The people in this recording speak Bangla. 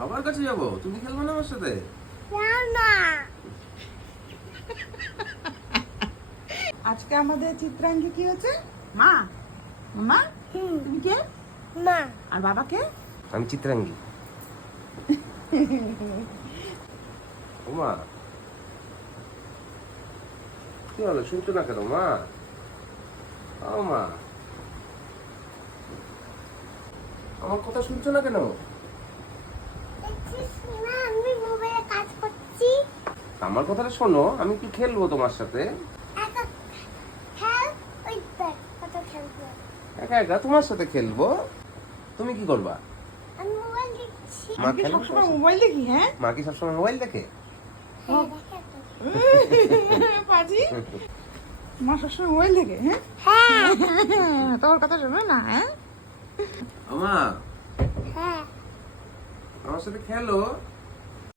বাবার কাছে যাবো? তুমি খেলবে না আমার সাথে? না। আজকে আমাদের চিত্রাঙ্গী কি হচ্ছে? মা। মামা তুমি কে? মা। আর বাবাকে? আমি চিত্রাঙ্গী। ও মা, কি হলো? শুনছো না কেন মা? ও মা, আমার কথা শুনছো না কেন? দেখছিস না আমি মোবাইলে কাজ করছি? আমার কথাটা শোনো, আমি একটু খেলবো তোমার সাথে। একা খেল, ওই দেখ কত খেলবো। একা একা তোমার সাথে খেলবো। তুমি কি করবা? আমি মোবাইল দেখছি। মা আমি কি খেলবে সবসময় তোমার সাথে? মোবাইল দেখি? হ্যাঁ মা কি সবসময় মোবাইল দেখে? হ্যাঁ, দেখে তো। পাজি মা সবসময় মোবাইল দেখে? হ্যাঁ হ্যাঁ, তোর কথা শোনো না। হ্যাঁ আমা, হ্যাঁ। আমার সাথে খেলো।